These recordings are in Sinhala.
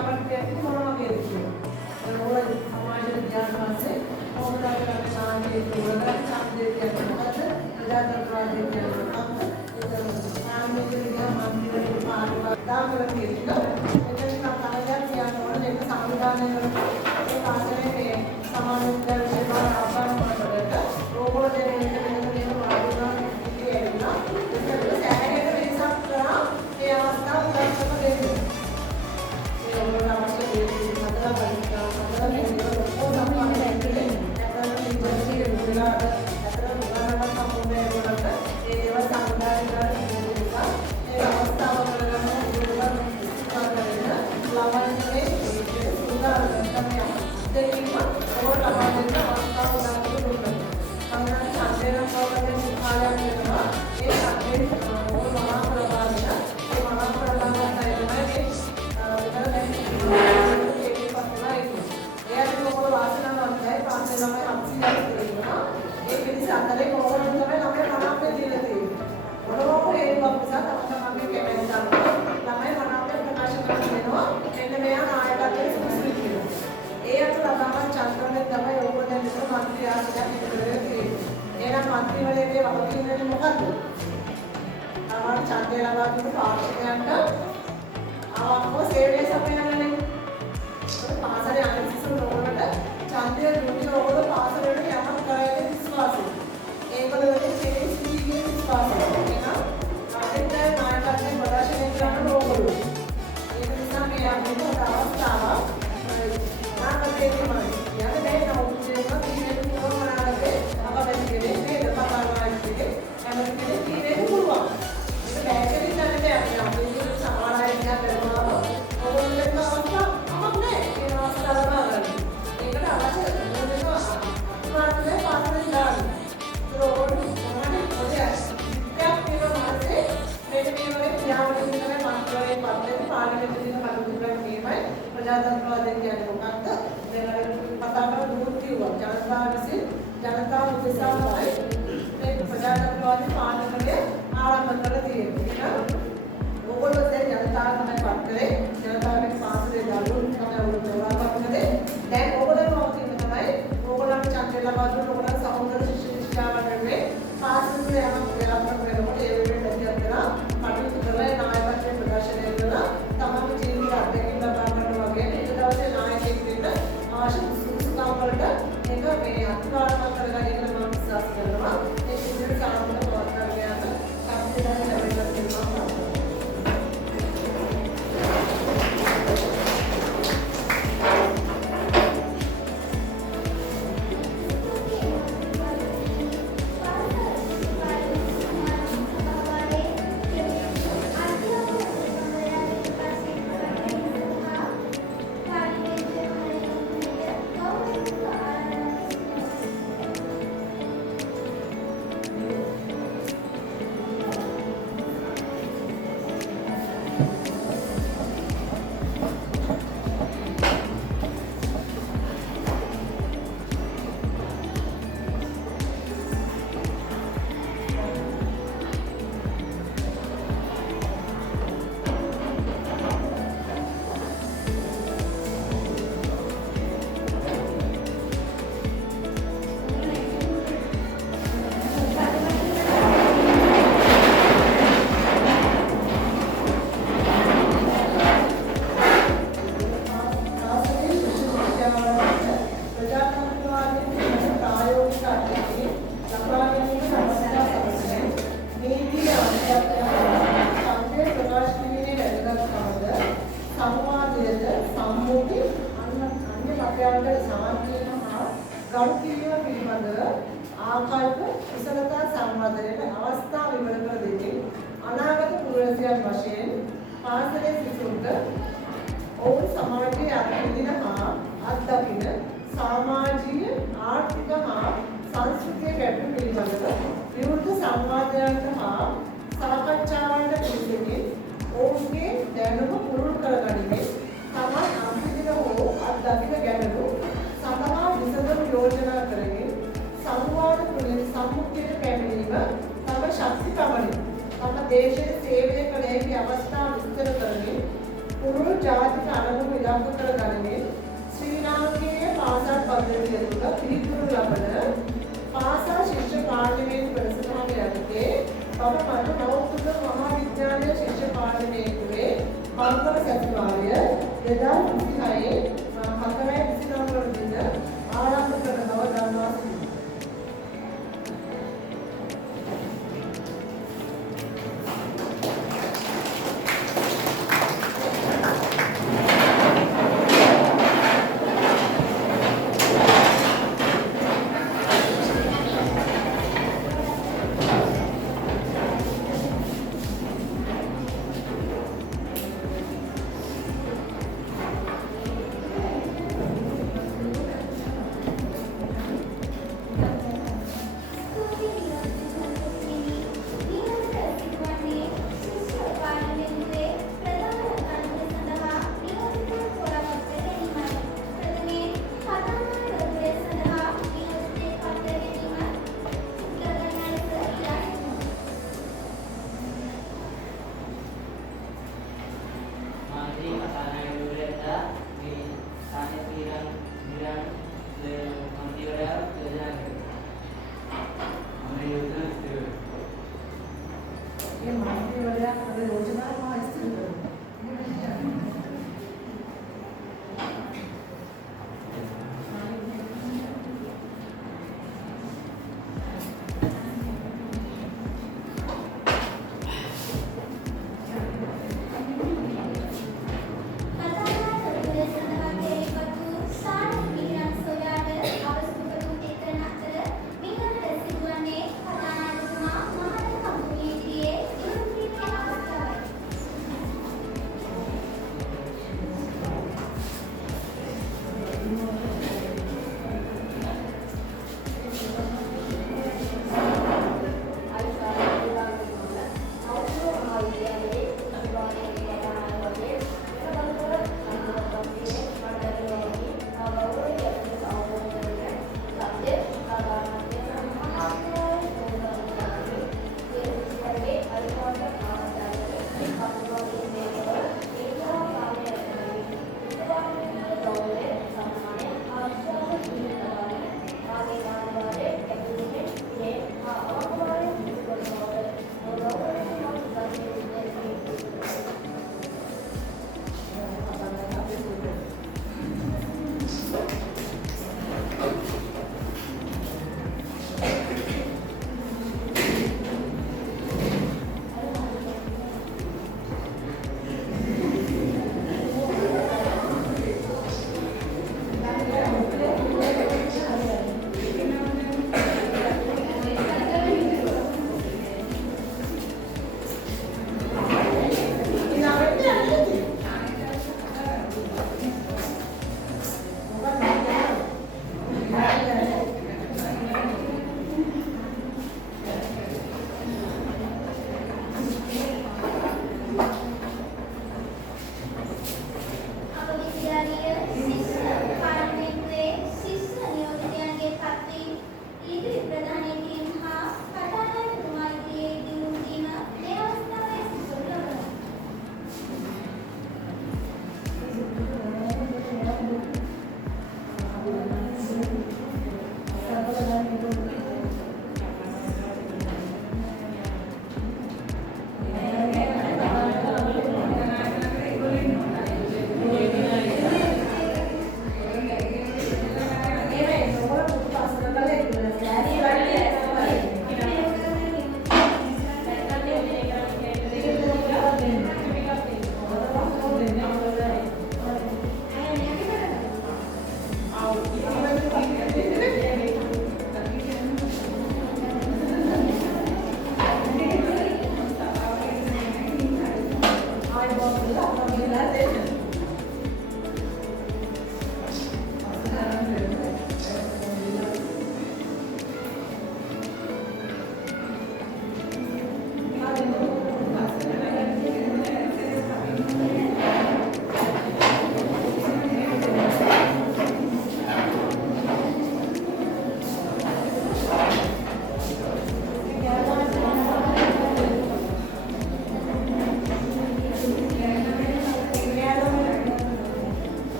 ක්‍රියාපටිපාටිය මොනවා කියලාද කියලා. ඕන සමාජයේ ගියාට පස්සේ කොහොමද අපේ සාමාජික උරගත් ඡන්දය කියන්නේ මොකද්ද? ප්‍රජාතන්ත්‍රවාදය කියන්නේ මොකක්ද? ඒක සාමාජික මන්ත්‍රීවරු පාරවල් කියනවා. එතන තමයි කියන්න ඕන දෙක සංවිධානය කරලා ඒ පාසලේ මේ සමාජ විද්‍යාල සේවා ආරම්භ කරනකොට ඕගොල්ලෝ දෙන එක වාදිනා කියනවා. ඒක සෑහෙන වෙනසක් කරා ඒ අවස්ථාව උදව් දෙන්නේ. ඒ ඕගොල්ලෝ අවශ්‍ය දේ මතලා බලනවා. මතලා මේ ඔක්කොම සම්මාන ඇතුලේ නැත්නම් මේ ජීවිතේ මුලලා අතර උදාහරණ සම්පූර්ණ වෙනකොට ඒ දේවල් සමුදාය කරලා ඒ අවස්ථාව කරගන්න ඕගොල්ලෝ ලාවන්‍යයේ සුන්දර ගම්මේ දෙකීම ඕගොල්ලෝ ලබන අවස්ථාව උදාහරණ දුන්නා. අන්න සංදේශන කෝපයෙන් කාලයක් වෙනවා. ඒ සංදේශ ඕගොල්ලෝ මහා ඒ මහා ප්‍රබන්ධය තමයි ඒකට වාසනාවන්තයි පාසල ළමයි 700ක් ඉන්නවා. ඒ පිළිස අතරේ කොහොමද තමයි ළමයි මනාපේ දීලා තියෙන්නේ. මොනවාම හේතුවක් නිසා තමයි කැමෙන් ගන්නවා. ළමයි මනාපේ ප්‍රකාශ කරනවා. එන්න මෙයා නායකත්වයේ සුසුලි කියනවා. ඒ අතර තමයි චන්ද්‍රනේ තමයි ඕක දැන් ඉතල මන්ත්‍රී ආසනයක් ඉදිරියට තියෙන්නේ. එහෙනම් මන්ත්‍රීවරයාගේ වගකීම මොකද්ද? ආවල් ඡන්දය ලබා දුන්න පාර්ශවයන්ට ආවම සේවය සපයනනේ. පාසලේ අනිසිසු නෝනට ඡන්දය දුන්නේ ඕගොල්ලෝ පාසලට යමක් කරයිද විශ්වාසය. ඒගොල්ලෝ වෙන්නේ සීගේ විශ්වාසය. එහෙනම් අපිට නායකත්වයේ ප්‍රදර්ශනය කරන්න ඕගොල්ලෝ. ඒක නිසා මේ අපිට අවස්ථාව නායකත්වයේ තමයි. යන්නේ දැන් උදේම කීනේ කොහොමනාලේ අපබැලි කෙනෙක් නේද පතාරවායිගේ හැමෝම කෙනෙක් කීනේ පුළුවන්. ඒක බෑකරි කරන්න යන්නේ අපි සමාජය කරනවා. ඕගොල්ලෝට අවස්ථාවක් නැහැ. ඒ අවස්ථාව ගන්න. ඒකට අවශ්‍ය මොනවද? මාත්‍රේ පාසලෙන් දාන්න. රෝඩ් මොනවද ප්‍රොජෙක්ට්ස්. ඒක පිරවන්නේ මේ වගේ ක්‍රියාවලින් තමයි මන්ත්‍රයේ පද්ධතිය පාර්ලිමේන්තුවේ දින කටයුතු මේමයි ප්‍රජාතන්ත්‍රවාදය කියන්නේ මොකක්ද? මේකට කතා කරලා දුක් කිව්වා. ජනතාව විසින් ජනතාව උදෙසා තමයි මේ ප්‍රජාතන්ත්‍රවාදී පාර්ලිමේන්තුවේ ආරම්භ කරලා තියෙන්නේ. ඕගොල්ලෝ දැන් ජනතාව තමයි පත් කරේ. ජනතාවගේ පාසලේ දරුවෝ තමයි උදව් කරන්නේ. දැන් ඕගොල්ලෝ මොකද තමයි ඕගොල්ලන්ට ඡන්දය ලබා දුන්න ඕගොල්ලන් සහෝදර ශිෂ්‍ය ශිෂ්‍යාවන්ගේ පාසලේ යම් ක්‍රියාත්මක වෙනකොට ඒ වෙලෙට ඇතිවෙන කටයුතු කරලා නායකත්වයේ ප්‍රදර්ශනය කරලා තමන්ගේ ජීවිතය අත්දැකීම් ලබා ගන්න වගේ ඊට දවසේ නායකයෙක් වෙන්න අවශ්‍ය සුසුකම් වලට ඒක මේ අත්වාරමක් කරගන්න මම විශ්වාස කරනවා. ඒ සිදුවීම් සාර්ථකව පවත්වාගෙන යන්න කම්පිටර් ලැබෙන්න තියෙනවා. දේශයේ සේවය කළ හැකි අවස්ථා විස්තර කරමින් පුරුදු ජාතික අනුභව ඉලක්ක කරගනිමින් ශ්‍රී ලාංකේය පාසල් පද්ධතිය තුළ පිළිතුරු ලබන පාසල් ශිෂ්‍ය පාර්ලිමේන්තු වැඩසටහන යටතේ මම නවෝත්තුංග මහා විද්‍යාලය ශිෂ්‍ය පාර්ලිමේන්තුවේ පළමුවන සැසිවාරය 2026 4/29 වන දින ආරම්භ කරන බව දන්වා සිටිනවා.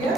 Iya,